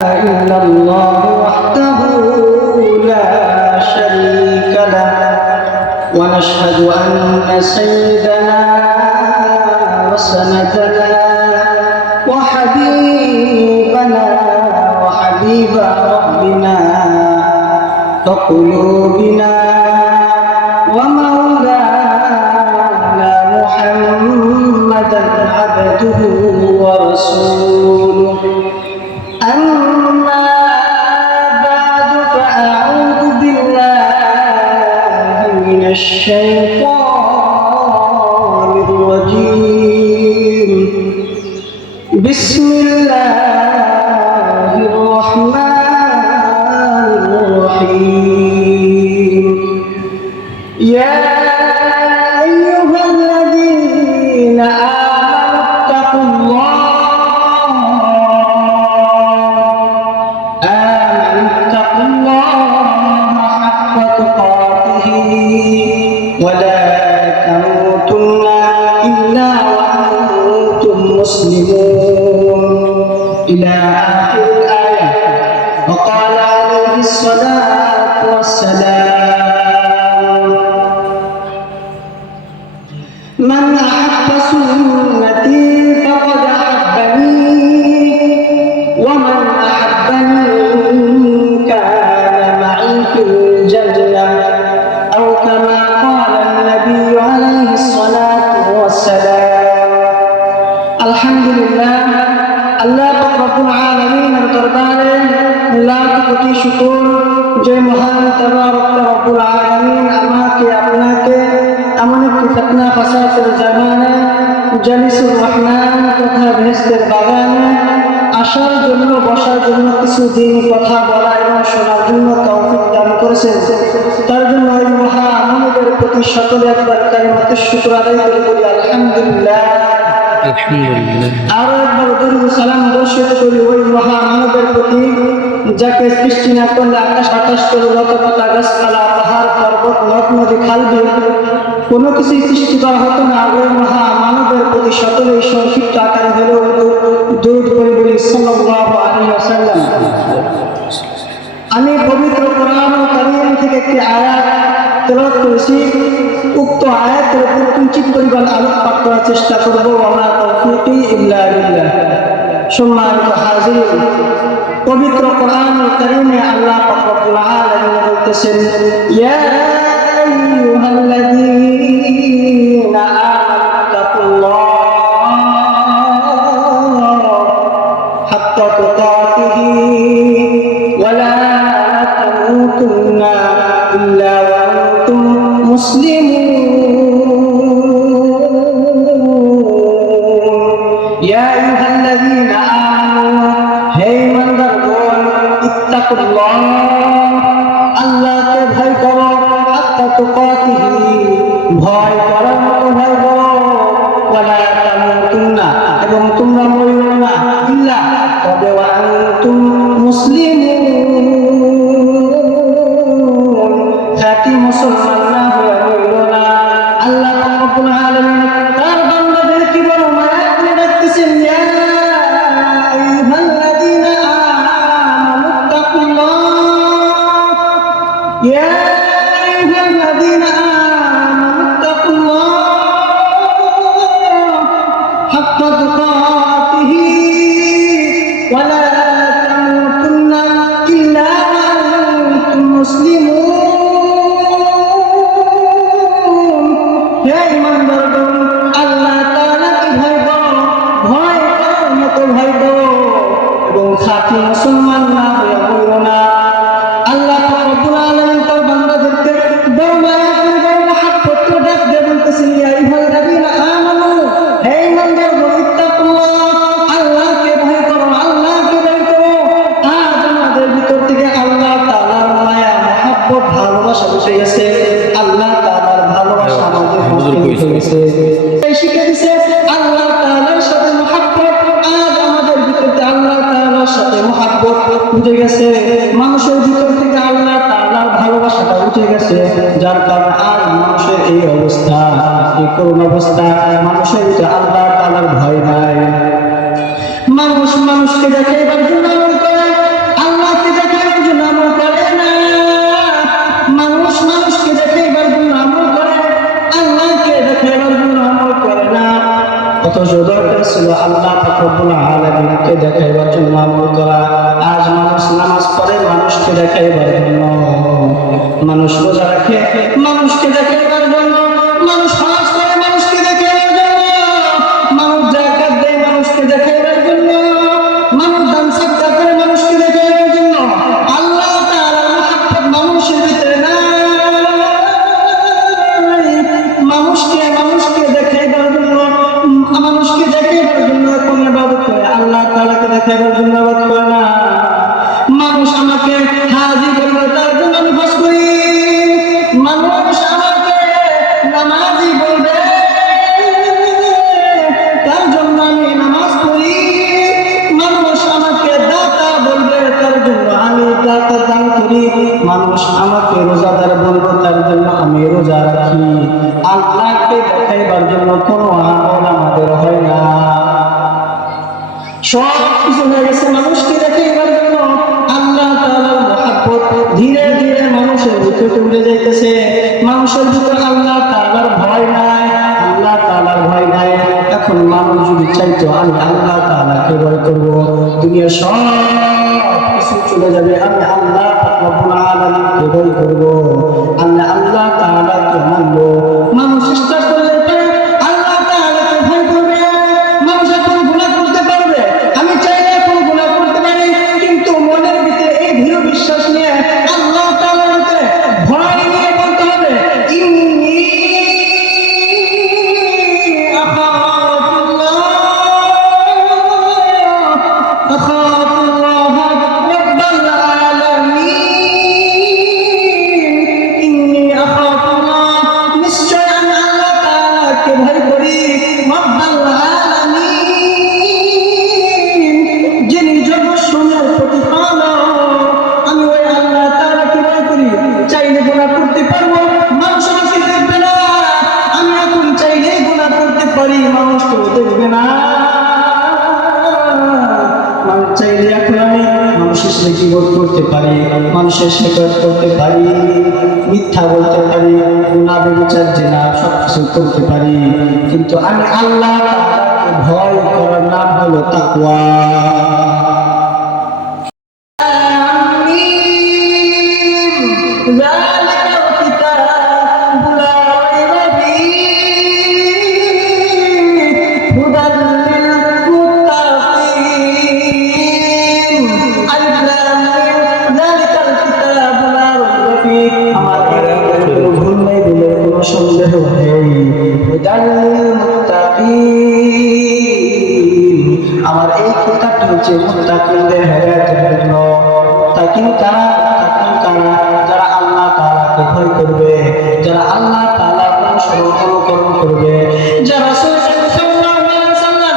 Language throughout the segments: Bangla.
إلا الله وحده لا شريك له ونشهد أن سيدنا وسندنا وحبيبنا وحبيب ربنا وقلوبنا ومولانا محمدا عبده ورسوله. أما بعد فأعوذ بالله من الشيطان الرجيم. بسم الله الرحمن الرحيم. يا أيها الذين آمنوا اتقوا الله حق تقاته ولا تموتن إلا وأنتم مسلمون إلى آخر الآية. وقال عليه الصلاة والسلام: من أحب سنتي فقد أحبني ومن أحبني كان معي في الجنة أو كما قال النبي عليه الصلاة والسلام. الحمد لله আল্লাহ রব্বুল আলামিনের দরবারে লাখ কোটি শুকর যে মহান তাবারক রব্বুল আলামিন আমাকে আপনাকে এমন একটি ফিতনা ফাসাদের জামানে জালিসুর রহমান তথা বেহেশতের বাগানে আসার জন্য বসার জন্য কিছুদিন কথা বলা এবং শোনার জন্য তৌফিক দান করেছেন। তার জন্য এই মহা আমাদের প্রতি সকলে একবার কালিমাতে শুকর আদায় করি আলহামদুলিল্লাহ। আরো একবার দরুদ সালাম বর্ষিত করি ওই মহা মানবের প্রতি যাকে সৃষ্টি না করলে আকাশ বাতাস করে লতাপাতা গাছপালা পাহাড় পর্বত নদ নদী খাল বিল কোনো কিছুই সৃষ্টি করা হতো না। ওই মহা মানবের প্রতি সকলেই সংক্ষিপ্ত আকারে হলেও দরুদ পড়ি বলি সাল্লাল্লাহু আলাইহি ওয়াসাল্লাম। আমি পবিত্র কোরআন কারীম থেকে একটি আয়াত তেলাওয়াত করেছি। উক্ত আয়াতের উপর কিঞ্চিত পরিমাণ আলোকপাত করার চেষ্টা করব। ওয়া তাওফীকি ইল্লা বিল্লাহ। সম্মানিত হাজির, পবিত্র কোরআন কারীমে আল্লাহ পাক রব্বুল আলামিন বলতেছেন: ইয়া আইয়ুহাল্লাযীনা আমানুত্তাকুল্লাহ হাক্কা তুকাতিহি ওয়া লা তামুতুন্না ইল্লা ওয়া আনতুম মুসলিমুন। ইয়া আইয়ুহাল্লাযীনা আমানু, হে ঈমানদারগণ, ইত্তাকুল্লাহ, আল্লাহকে ভয় করো, হাক্কা তুকাতিহি, ভয় করার মতো ভয় করো, ওয়া লা তামুতুন্না, এবং তোমরা মরিও না, ইল্লা, তবে ওয়া আনতুম মুসলিমুন, খাঁটি মুসলমান না হয়ে মরিও না। আল্লাহ রাব্বুল আলামিন তার বান্দাদের কি বড় মায়া করে ডাকতেছেন: ইয়া আইয়ুহাল্লাযীনা আমানুত্তাকুল্লাহ, ইয়া আইয়ুহাল্লাযীনা আমানুত্তাকুল্লাহ হাক্কা তুকাতিহি ওয়া লা তামুতুন্না ইল্লা ওয়া আনতুম মুসলিমুন। হে ঈমানদারগণ, আল্লাহ তাআলাকে ভয় করো, ভয় করার মতো ভয় করো, এবং খাঁটি মুসলমান না হয়ে মরিও না। আল্লাহ পাক রব্বুল আলামিন তার বান্দাদেরকে বড় মায়া করে বড় মহব্বত করে ডাক দিয়ে বলতেছেন: ইয়া আইয়ুহাল্লাযীনা আমানু, হে ঈমানদারগণ, ইত্তাকুল্লাহ, আল্লাহকে ভয় করো, আল্লাহকে ভয় করো। আজ আমাদের ভিতর থেকে আল্লাহ তাআলার মায়া মহব্বত ভালোবাসা উঠে গেছে। আল্লাহ তাআলার ভালোবাসা আমাদের মধ্যে উঠে গেছে। এই শিখে দিয়েছে আল্লাহ তাআলার সাথে মহব্বত। আজ আমাদের ভিতর থেকে আল্লাহ তাআলার সাথে মহব্বত উঠে গেছে। মানুষের ভিতর থেকে আল্লাহ তাআলার ভালোবাসাটা উঠে গেছে, যার কারণে আজ মানুষের এই অবস্থা, এই করুণ অবস্থা। মানুষের ভিতরে আল্লাহ তাআলার ভয় নাই। মানুষ মানুষকে দেখে এবার গুনাহ করে, দেখাইবার জন্য, মানুষ রোজা রাখে মানুষকে দেখাইবার জন্য, মানুষ হজ করে মানুষকে দেখাইবার জন্য, মানুষ যাকাত দেয় মানুষকে দেখাইবার জন্য, মানুষ দান সাদকা করে মানুষকে দেখাইবার জন্য। আল্লাহ তাআলার মহব্বত মানুষের ভিতরে নাই। মানুষকে দেখাইবার জন্য, মানুষকে দেখাইবার জন্য কোন ইবাদত করে? আল্লাহ তাআলাকে দেখাইবার জন্য ইবাদত করে না। মানুষ আমাকে হাজি বলবে তার জন্য আমি হজ করি, মানুষ আমাকে নামাজি বলবে তার জন্য আমি নামাজ পড়ি, মানুষ আমাকে দাতা বলবে তার জন্য আমি দাতা দান করি, মানুষ আমাকে রোজাদার বলবে তার জন্য আমি রোজা রাখি। আল্লাহকে দেখাইবার জন্য কোনো আমল আমাদের হয় না। সব কিছু হয়ে গেছে মানুষকে দেখাইবার জন্য। আল্লাহ তাআলার মহব্বত ধীরে ধীরে মানুষের ভিতরে উঠে যাইতেছে। মানুষের ভিতরে আল্লাহ তাআলার ভয় নাই, আল্লাহ তাআলার ভয় নাই। এখন মানুষ যদি চাইতো আমি আল্লাহ তাআলাকে ভয় করব, দুনিয়া সব কিছু চলে যাবে, আমি আল্লাহ রব্বুল আলামিনকে ভয় করব, আমি আল্লাহ তাআলাকে মানব। মানুষ চেষ্টা করলে আল্লাহ তাআলাকে ভয় করবে। মানুষ এখন গুনাহ করতে পারবে, আমি চাইলে এখন গুনাহ করতে পারি, কিন্তু মনের ভিতরে এই দৃঢ় বিশ্বাস নিয়ে আল্লাহ তাআলার ভিতরে ভয় নিয়ে বলতে হবে ইন্নী আখাফুল্লাহ রাব্বাল আলামিন, ইন্নী আখাফুল্লাহ, নিশ্চয় আমি আল্লাহ তাআলাকে ভয় করি, রাব্বাল আলামিন, যিনি জগৎসমূহের প্রতিপালক। আমি ওই আল্লাহ তাআলাকে ভয় করি। চাইলে গুনাহ করতে পারবো, মানুষ আমাকে দেখবে না। আমি এখন চাইলে গুনাহ করতে পারি, মানুষ কেউ দেখবে না। মানুষ চাইলে এখন আমি মানুষের সাথে গীবত করতে পারি, মানুষের শিকায়ত করতে পারি, মিথ্যা বলতে পারি, গুনাহ ব্যভিচার জিনা সবকিছু করতে পারি, কিন্তু আমি আল্লাহ তাআলাকে ভয় করার নাম হলো তাকওয়া। ذلك الكتاب لا ريب فيه هدى للمتقين ألف لام ميم ذلك الكتاب لا ريب فيه আমার কোনো ভুল নেই বলে কোনো সন্দেহ নেই হুদা লিলমুত্তাকিন আমার এই কিতাবটি হচ্ছে মুত্তাকিনদের হেদায়েতের জন্য মুত্তাকিন কারা যারা আল্লাহ তাআলাকে ভয় করবে যারা আল্লাহ তাআলার অনুসরণ করবে যারা রাসূল সাল্লাল্লাহু আলাইহি ওয়াসাল্লাম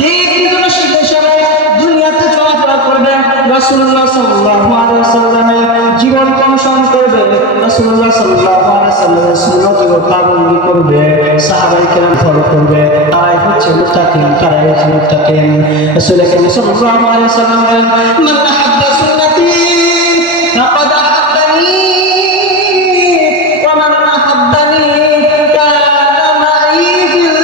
দিন নির্দেশনা দুনিয়াতে চলাফেরা করবে রাসূলুল্লাহ সাল্লাল্লাহু আলাইহি ওয়াসাল্লামের জীবন অনুসরণ করবে রাসূলুল্লাহ সাল্লাল্লাহু আলাইহি ওয়াসাল্লামের সুন্নাতের পালন করবে সাহাবায়ে কেরাম ফলো করবে তারাই হচ্ছে মুত্তাকিন তারাই হচ্ছে মুত্তাকিন রাসূল সাল্লাল্লাহু আলাইহি ওয়াসাল্লাম মান আহাব্বা সুন্নতি ফাকাদ আহাব্বানি ওয়া মান আহাব্বানি কানা মাই ফিল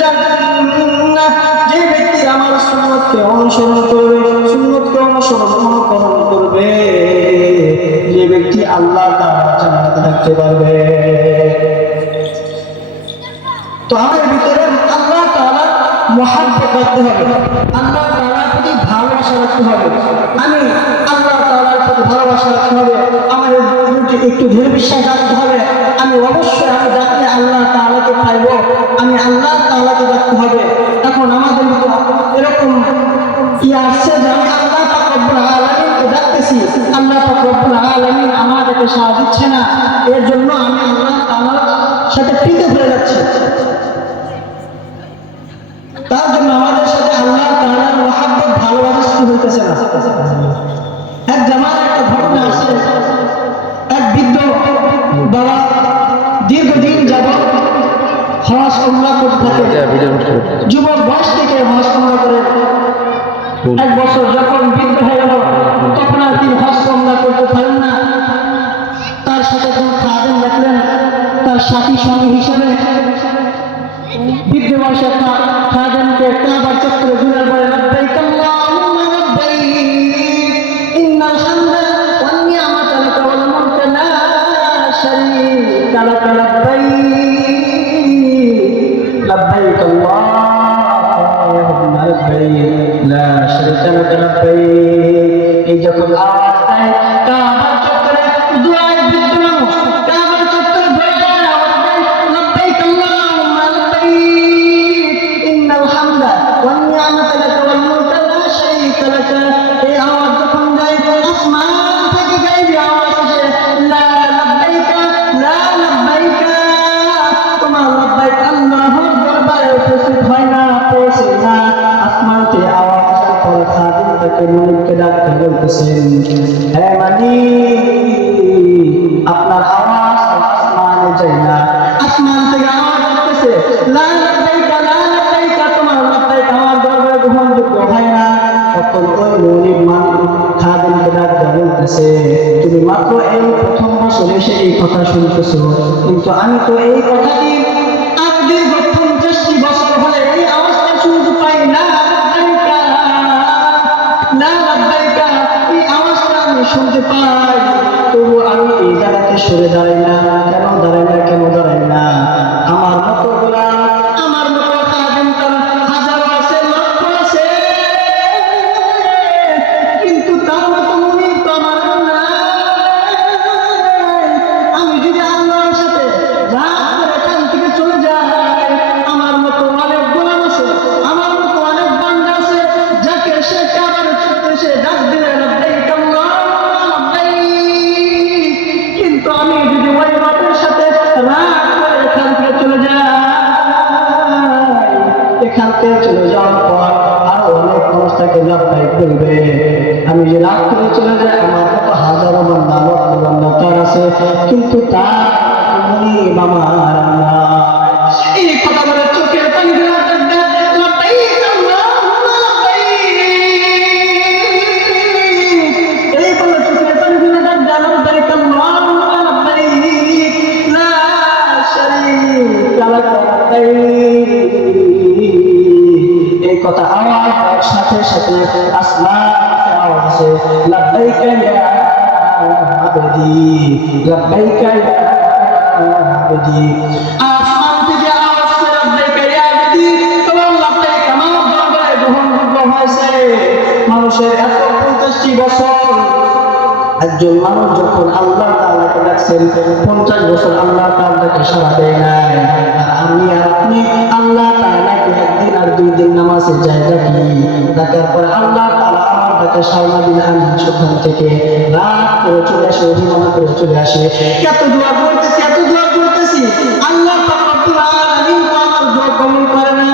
জান্নাহ যে ব্যক্তি আমার সুন্নতকে অনুসরণ করবে সুন্নতকে অনুসরণ করবে যে ব্যক্তি আল্লাহ তাআলার জান্নাতে থাকতে পারবে তো আমাদের ভিতরে আল্লাহ তাআলার মহব্বত রাখতে হবে আল্লাহ তাআলার প্রতি ভালোবাসা রাখতে হবে আমি আল্লাহ তাআলার প্রতি ভালোবাসা রাখতে হবে আমাদের একটু দৃঢ় বিশ্বাস রাখতে হবে আমি অবশ্যই আমি ডাকলে আল্লাহ তাআলাকে পাইব আমি আল্লাহ তাআলাকে ডাকতে হবে এখন আমাদের ভিতরে এরকম কি আসছে যে আমি আল্লাহ পাক রব্বুল আলামিনকে ডাকতেছি আল্লাহ পাক রব্বুল আলামিন আমাদেরকে সাহায্য দিচ্ছে না এর জন্য আমি আল্লাহ তাআলার সাথে পৃথক হয়ে যাচ্ছি তার জন্য আমাদের সাথে আল্লাহ তাআলার মহব্বত ভালোবাসা হইতেছে না এক জামার একটা ঘটনা আছে এক বৃদ্ধ বাবা দীর্ঘদিন যাবত হজ উমরা করতে থাকে যুবক বয়স থেকে হজ উমরা করে এক বছর যখন বৃদ্ধ হয়ে গেল তখন আর তিনি হজ উমরা করতে পারেন না তার সাথে কোন খাদেম রাখলেন তার সাথী সঙ্গী হিসেবে বৃদ্ধ বয়সে একটা খাদেমকে কাবার চক্করে ঘুরে বলে লব্বাইক আল্লাহুম্মা লব্বাইক ইন্নাল হামদা ওয়ান যখন আওয়াজ দেয় কাবার চত্বরে দুয়ায় বৃদ্ধ মানুষ কাবার চত্বরে ধরে ধরে আওয়াজ দেয় লব্বাইক আল্লাহুম্মা লব্বাইক ইন্নাল হামদা ওয়ান নি'মাতা লাকা ওয়াল মুলকা লা শারীকা লাকা। এই আওয়াজ যখন দেয় আসমান থেকে গাইবি আওয়াজ আসে লা লব্বাইকা লা লব্বাইকা। তোমার লব্বাইক আল্লাহর দরবারে উপস্থিত হয় না, পৌঁছে না। আসমান থেকে আওয়াজ আসার পর খাদিম তাকে মালিককে ডাকতে বলতেছেন, হে মালিক আপনার আওয়াজ আসমানে যায় না। আসমান থেকে আওয়াজ আসতেছে লা লব্বাইকা লা লব্বাইকা, তোমার লব্বাইক আমার দরবারে গ্রহণযোগ্য হয় না। তখন ওই গরিব মানুষ খাদিমকে ডাকতে বলতেছে, তুমি মাত্র এই প্রথম বছর এসে এই কথা শুনতেছো, কিন্তু আমি তো এই কথাটি আজ দীর্ঘ 50টি বছর হলে এই আওয়াজটা শুনতে পাই না। লব্বাইকা লা লব্বাইকা, এই আওয়াজটা আমি শুনতে পাই, তবু আমি এই জায়গাতে সরে দাঁড়াই না। কেন দাঁড়াই না, কেন দাঁড়াই না? আমার মতো গোলাম, আমার মতো খাদিম তার হাজারো আছে, লক্ষ আছে, কিন্তু তার মতো মুনিব তো আমার নাই। আমি যদি আল্লাহর সাথে রাগ করে এখান থেকে চলে যাই, আমার মতো অনেক গোলাম আছে, আমার মতো অনেক বান্দা আছে, যাকে সে কাবার চত্বরে সে ডাক দিলে লব্বাইক আল্লাহুম্মা লব্বাইক, কিন্তু আমি যদি ওই রবের সাথে রাগ করে এখান থেকে চলে যাই, এখান থেকে চলে যাওয়ার পর আরো অনেক মানুষ তাকে লব্বাইক বলবে। আমি যে রাগ করে চলে যাই, আমার মতো হাজারো বান্দা লক্ষ বান্দা তার আছে, কিন্তু তার মুনিব আমার নাই। এই কথা বলে চোখের পানি দিয়ে লব্বাইক আল্লাহুম্মা লব্বাইক, এই বলে চোখের পানি দিয়ে লব্বাইক আল্লাহুম্মা লব্বাইক লা শারীকা লাকা লব্বাইক। এই কথা আওয়াজ হওয়ার সাথে সাথে আসমান থেকে আওয়াজ আসে লব্বাইকা ইয়া আবদি, লব্বাইকা ইয়া আবদি। আসমান থেকে আওয়াজ আসে লব্বাইকা ইয়া আবদি, তোমার লব্বাইক আমার দরবারে গ্রহণযোগ্য হয়েছে। মানুষের এত 50টি বছর একজন মানুষ যখন আল্লাহ তাআলাকে ডাকছেন, 50 বছর আল্লাহ তাআলাকে সাড়া দেয় নাই, আর আমি আর আপনি আল্লাহ তাআলাকে একদিন আর 2 দিন নামাজে যাই ডাকি, ডাকার পরে আল্লাহ তাআলা আমার ডাকে সাড়া দিলে আমি সেখান থেকে রাত করে চলে আসি, অভিমান করে চলে আসি। এত দোয়া করতেছি, এত দোয়া করতেছি, আল্লাহ পাক রব্বুল আলামিন তো আমার দোয়া কবুল করে না।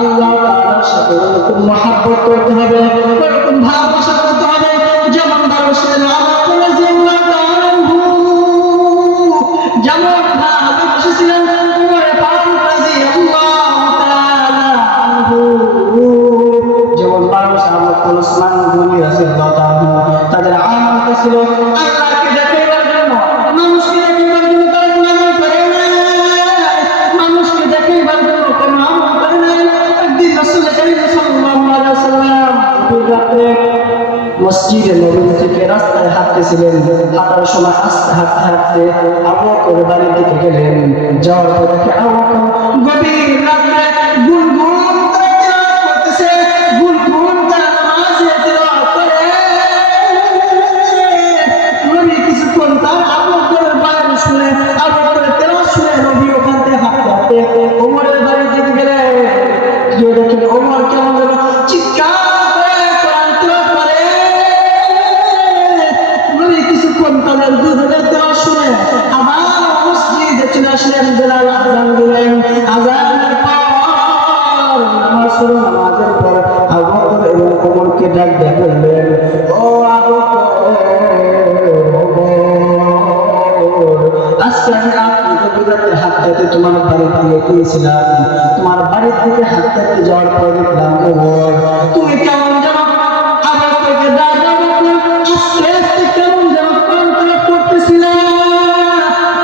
আল্লাহ তাআলার সাথে ওরকম মহব্বত করতে হবে, ওরকম ভালোবাসা করতে হবে, যেমন ভালোবাসলেন আমার কোন জিন্নাত আনহু, যেমন ভালোবাসছিলেন উমর ফারুক রাদিয়াল্লাহু তাআলা আনহু, যেমন ভালোবাসা আমার কোন ওসমান গনি রাদিয়াল্লাহু তাআলা আনহু। তাদের আমল ছিল আল্লাহকে দেখাবার জন্য, মানুষকে দেখাবার জন্য তারা নামাজ পড়ে না, মানুষকে দেখাবার জন্য কোনো আমল করে না। একদিন রাসূল কারীম সাল্লাল্লাহু আলাইহি ওয়াসাল্লাম রাতে মসজিদে নববী থেকে রাস্তায় হাঁটতেছিলেন, হাঁটার সময় আস্তে হাঁটতে হাঁটতে আবু বকর বাড়ির দিকে গেলেন। যাওয়ার পর দেখে আবু বকর গভীর রাতে গুনগুন করে তিলাওয়াত করতেছে, গুনগুন করে নামাজে তিলাওয়াত করে। নবী কিছুক্ষণ তার আবু বকরের বয়ান শুনে, আবু বকরের তিলাওয়াত শুনে নবী ওখান থেকে হাঁটতে হাঁটতে ওমরের বাড়ির দিকে গেলেন। যে দেখেন ওমর কেমন যেন চিৎকার করে কোরআন তিলাওয়াত করে। নবী কিছুক্ষণ তাদের দুজনের তিলাওয়াত শুনে আবার মসজিদে চলে আসলেন, বেলাল আযান দিলেন। আযানের পর নামাজ শুরু, নামাজের পর আবু বকর এবং ওমরকে ডাক দিয়ে বললেন, ও আবু বকর, আজকে আমি আপনি গভীরাতে হাঁটতে তোমার বাড়ির দিকে গিয়েছিলাম, তোমার বাড়ির দিকে হাঁটতে যাওয়ার পর দেখলাম ওমর তুমি কেমন যেন আবু বকরকে ডাক দাও, আস্তে আস্তে কেমন যেন কোরআন তেলাওয়াত করতেছিলা,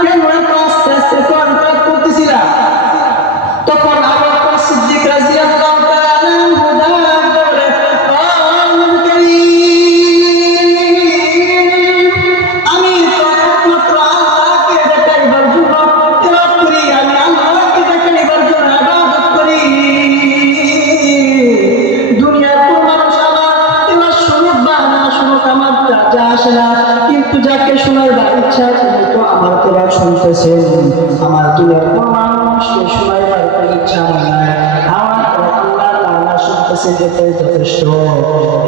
কেন এত আস্তে আস্তে কোরআন তেলাওয়াত করতেছিলা। তখন আবু বকর সিদ্দিক রাদিয়াল্লাহু তাআলা আনহু ডাক করে, ও নবী কারীম, আমি তো একমাত্র আল্লাহকে দেখাইবার জন্য তেলাওয়াত করি, আমি আল্লাহকে দেখাইবার জন্য ইবাদত করি। দুনিয়ার কোন আসে না, কিন্তু যাকে শোনাইবার ইচ্ছা তিনি তো আমার কোরআন শুনতেছেন, আমার দুনিয়ার কোনো মানুষকে শোনাইবার কোনো ইচ্ছা আমার নাই, আমার কোরআন আল্লাহ তাআলা শুনতেছেন, এটাই যথেষ্ট।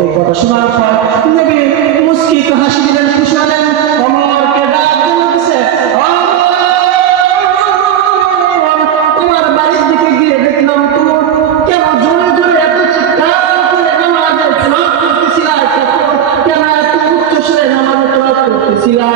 এই কথা শোনার পর নবী মুস্কিত হাসি দিলেন, খুশি হলেন। ওমরকে ডাক দিয়ে বলতেছে, তোমার বাড়ির দিকে গিয়ে দেখলাম তুমি কেন জোরে জোরে এত চিৎকার করে নামাজে তেলাওয়াত করতেছিলা, কেন এত উচ্চ স্বরে নামাজে তেলাওয়াত করতেছিলা?